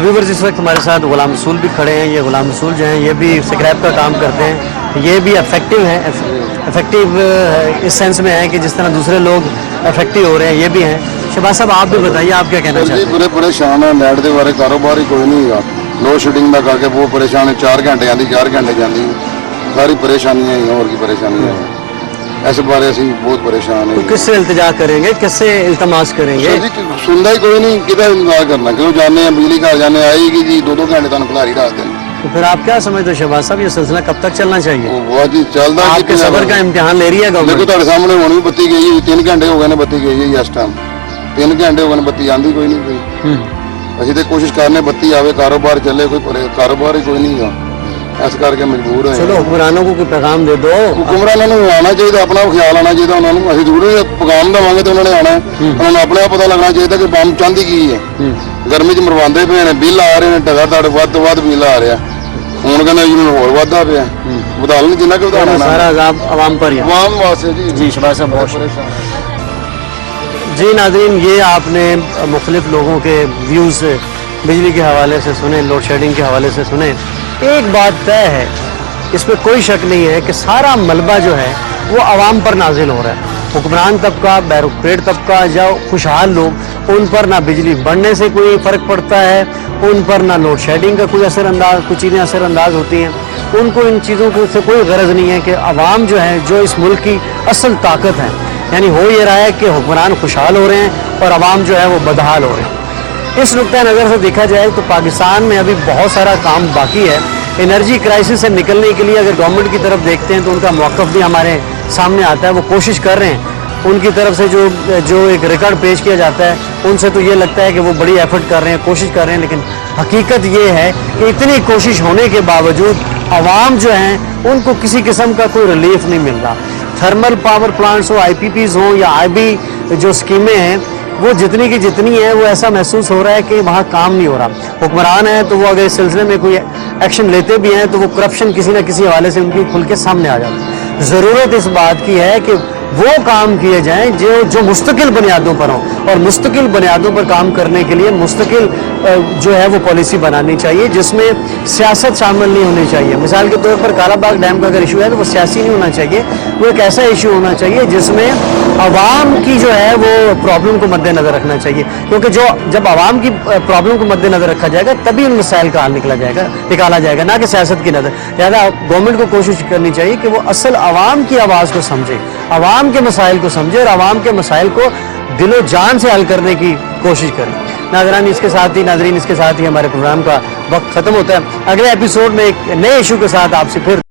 Viewers इस वक्त हमारे साथ गुलाम रसूल भी खड़े हैं। ये गुलाम रसूल जो हैं ये भी स्क्रैप का काम करते हैं। ये भी इफेक्टिव हैं, इफेक्टिव इस सेंस में है कि जिस तरह दूसरे लोग इफेक्टिव हो रहे हैं ये भी हैं। शहबाज साहब आप भी बताइए, आप क्या कहना चाहते हैं? पूरे परेशान है लाइट के बारे, कारोबार ही कोई नहीं है। लोड शेडिंग का करके बहुत परेशान है। 4 घंटे आती, 4 घंटे जाती, सारी परेशानियां ही और की परेशानियां हैं। इस बारे असी बहुत परेशान है। तो किससे इल्तिजा करेंगे, किससे इल्तमास करेंगे? सुनता ही कोई नहीं, किधर इंतजार करना। क्यों जाने बिजली घर जाने आएगी जी 2-2 घंटे तक खिलाड़ी डालते हैं। तो फिर आप क्या समझते हो शहबाज साहब, ये सिलसिला कब तक चलना चाहिए? वो जी चलता है। आपके सबर का इम्तिहान ले रही है गवर्नमेंट? देखो तुम्हारे सामने हुण भी बत्ती गई है, 3 घंटे हो गए ने बत्ती गई है। इस टाइम 3 घंटे हो गए बत्ती आंदी कोई नहीं कोई। ਅਸੀਂ ਤੇ ਕੋਸ਼ਿਸ਼ ਕਰਨੇ ਬੱਤੀ ਆਵੇ, ਕਾਰੋਬਾਰ ਚੱਲੇ, ਕੋਈ ਕਾਰੋਬਾਰ ਹੀ ਕੋਈ ਨਹੀਂ ਆ। ਇਸ ਕਰਕੇ ਮਜਬੂਰ ਹੋਏ। चलो हुक्मरानों को कोई पैगाम दे दो। ਹੁਕਮਰਾਨਾਂ ਨੂੰ ਆਉਣਾ ਚਾਹੀਦਾ, ਆਪਣਾ ਖਿਆਲ ਆਉਣਾ ਚਾਹੀਦਾ ਉਹਨਾਂ ਨੂੰ। ਅਸੀਂ ਜ਼ਰੂਰ ਪੈਗਾਮ ਦੇਵਾਂਗੇ ਤੇ ਉਹਨਾਂ ਨੇ ਆਉਣਾ। ਉਹਨਾਂ ਨੂੰ ਆਪਣੇ ਆਪ ਪਤਾ ਲੱਗਣਾ ਚਾਹੀਦਾ ਕਿ ਬੰਮ ਚਾਹੁੰਦੀ ਕੀ ਹੈ। ਗਰਮੀ 'ਚ ਮਰਵਾਉਂਦੇ ਪਏ ਨੇ, ਬਿੱਲ ਆ ਰਹੇ ਨੇ ਟਗਾ ਤੜ ਵੱਧ ਤੋਂ ਵੱਧ ਬਿੱਲ ਆ ਰਿਹਾ। ਹੁਣ ਕਹਿੰਦੇ ਜੀ ਹੋਰ ਵੱਧਦਾ ਪਿਆ, ਵਧਾ ਲੈਣ ਜਿੰਨਾ ਕਿ ਵਧਾਉਣਾ। सारा अजाब आवाम पर ही है। ਆਵਾਮ ਵਾਸਤੇ ਜੀ शहबाज साहब बहुत परेशान। जी नाज़रीन, ये आपने मुख्तलिफ लोगों के व्यूज़ बिजली के हवाले से सुने, लोड शेडिंग के हवाले से सुने। एक बात तय है, इसमें कोई शक नहीं है कि सारा मलबा जो है वो आवाम पर नाजिल हो रहा है। हुक्मरान तबका, बैरुपेट तबका या खुशहाल लोग, उन पर ना बिजली बढ़ने से कोई फ़र्क पड़ता है, उन पर ना लोड शेडिंग का कोई असरअंदाज, कुछ चीज़ें असरअंदाज होती हैं। उनको इन चीज़ों से कोई गरज नहीं है कि आवाम जो है, जो इस मुल्क की असल ताकत है, यानी हो ये रहा है कि हुक्मरान खुशहाल हो रहे हैं और आवाम जो है वो बदहाल हो रहे हैं। इस नुक्ता नज़र से देखा जाए तो पाकिस्तान में अभी बहुत सारा काम बाकी है। एनर्जी क्राइसिस से निकलने के लिए अगर गवर्नमेंट की तरफ देखते हैं तो उनका मौक़िफ़ भी हमारे सामने आता है। वो कोशिश कर रहे हैं, उनकी तरफ से जो एक रिकॉर्ड पेश किया जाता है उनसे तो ये लगता है कि वो बड़ी एफर्ट कर रहे हैं, कोशिश कर रहे हैं। लेकिन हकीकत ये है कि इतनी कोशिश होने के बावजूद आवाम जो हैं उनको किसी किस्म का कोई रिलीफ नहीं मिल रहा। थर्मल पावर प्लांट्स हो, IPPs हों या IB जो स्कीमें हैं, वो जितनी की जितनी है, वो ऐसा महसूस हो रहा है कि वहाँ काम नहीं हो रहा। हुक्मरान है तो वो अगर इस सिलसिले में कोई एक्शन लेते भी हैं तो वो करप्शन किसी न किसी हवाले से उनकी खुल के सामने आ जाती है। ज़रूरत इस बात की है कि वो काम किए जाएं जो मुस्तकिल बुनियादों पर हों, और मुस्तकिल बुनियादों पर काम करने के लिए मुस्तकिल जो है वो पॉलिसी बनानी चाहिए जिसमें सियासत शामिल नहीं होनी चाहिए। मिसाल के तौर पर कालाबाग डैम का अगर इशू है तो वो सियासी नहीं होना चाहिए, वो एक ऐसा इशू होना चाहिए जिसमें आवाम की जो है वो प्रॉब्लम को मद्देनज़र रखना चाहिए। क्योंकि जब आवाम की प्रॉब्लम को मद्देनज़र रखा जाएगा तभी उन मसाइल का हल निकाला जाएगा, ना कि सियासत की नज़र। लिहाजा गवर्नमेंट को कोशिश करनी चाहिए कि वो असल आवाम की आवाज़ को समझे, आवाम के मसाइल को समझे और आवाम के मसाइल को दिलो जान से हल करने की कोशिश करें। नाज़रीन इसके साथ ही हमारे प्रोग्राम का वक्त ख़त्म होता है। अगले एपिसोड में एक नए इशू के साथ आपसे फिर